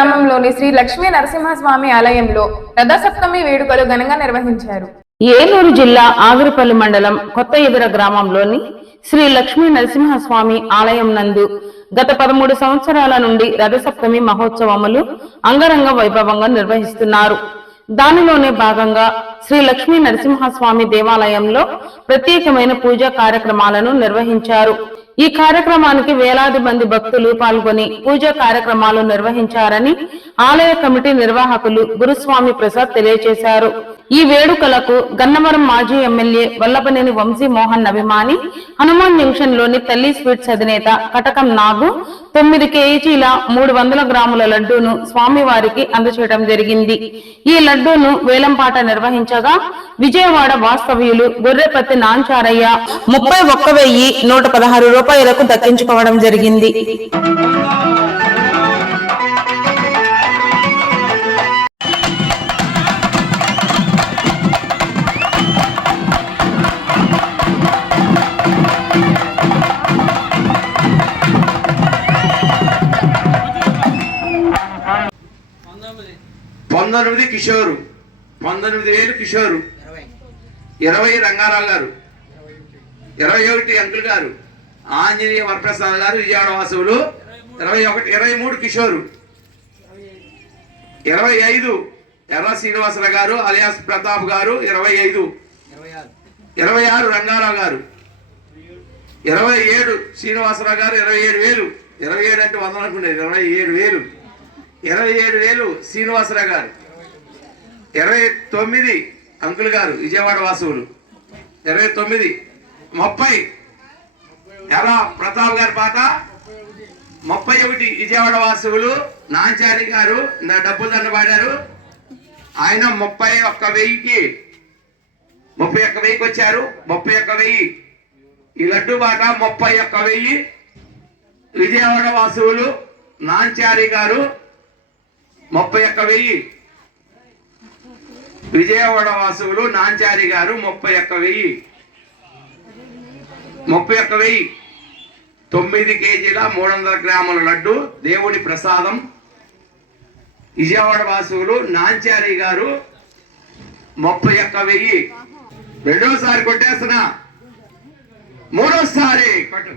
గ్రామంలోని శ్రీ లక్ష్మీ నరసింహస్వామి ఆలయంలో రథసప్తమి వేడుకలు ఘనంగా నిర్వహించారు. ఏలూరు జిల్లా ఆగిరిపల్లి మండలం కొత్త ఎదుర గ్రామంలోని శ్రీ లక్ష్మీ నరసింహస్వామి ఆలయం నందు గత 13 సంవత్సరాల నుండి రథసప్తమి మహోత్సవములు అంగరంగ వైభవంగా నిర్వహిస్తున్నారు. దానిలోనే భాగంగా శ్రీ లక్ష్మీ నరసింహస్వామి దేవాలయంలో ప్రత్యేకమైన పూజా కార్యక్రమాలను నిర్వహించారు. ఈ కార్యక్రమానికి వేలాది మంది భక్తులు పాల్గొని పూజా కార్యక్రమాలు నిర్వహించారని ఆలయ కమిటీ నిర్వాహకులు గురుస్వామి ప్రసాద్ తెలియజేశారు. ఈ వేడుకలకు గన్నవరం మాజీ ఎమ్మెల్యే వల్లభనేని వంశీ మోహన్ అభిమాని హనుమాన్ జంక్షన్ లోని తల్లి స్వీట్స్ అధినేత కటకం నాగు 9 కేజీల 300 గ్రాముల లడ్డూను స్వామివారికి అందచేయడం జరిగింది. ఈ లడ్డూను వేలంపాట నిర్వహించగా విజయవాడ వాస్తవ్యులు గొర్రెపత్తి నాంచారయ్య 31,116 రూపాయలకు దక్కించుకోవడం జరిగింది. కిషోరు 19,000 కిషోరు 20 రంగారావు గారు 21 అంకుల్ గారు ఆంజనేయ వరప్రసాద్ గారు విజయవాడ వాసువులు 23 కిషోరు 25 ఎర్ర శ్రీనివాసరావు గారు అలియాస్ ప్రతాప్ గారు 26 రంగారావు గారు 27 శ్రీనివాసరావు గారు 27,000 27 అంటే 100 అనుకునేది 27,000 శ్రీనివాసరావు గారు 29 అంకుల్ గారు విజయవాడ వాసువులు 29 30 ఎర్ర ప్రతాప్ గారి పాత 31 విజయవాడ వాసువులు నాంచారి గారు డబ్బులు దండ పాడారు. ఆయన 31,000కి వచ్చారు. 31,000 ఈ లడ్డు బాట 31,000 విజయవాడ వాసువులు నాంచారి గారు 31,000 విజయవాడ వాసువులు నాంచారి గారు 31,000 9 కేజీల 300 గ్రాముల లడ్డు దేవుడి ప్రసాదం విజయవాడ వాసువులు నాంచారి గారు 31,000. రెండోసారి కొట్టేస్తున్నా, మూడోసారి కొట్టు.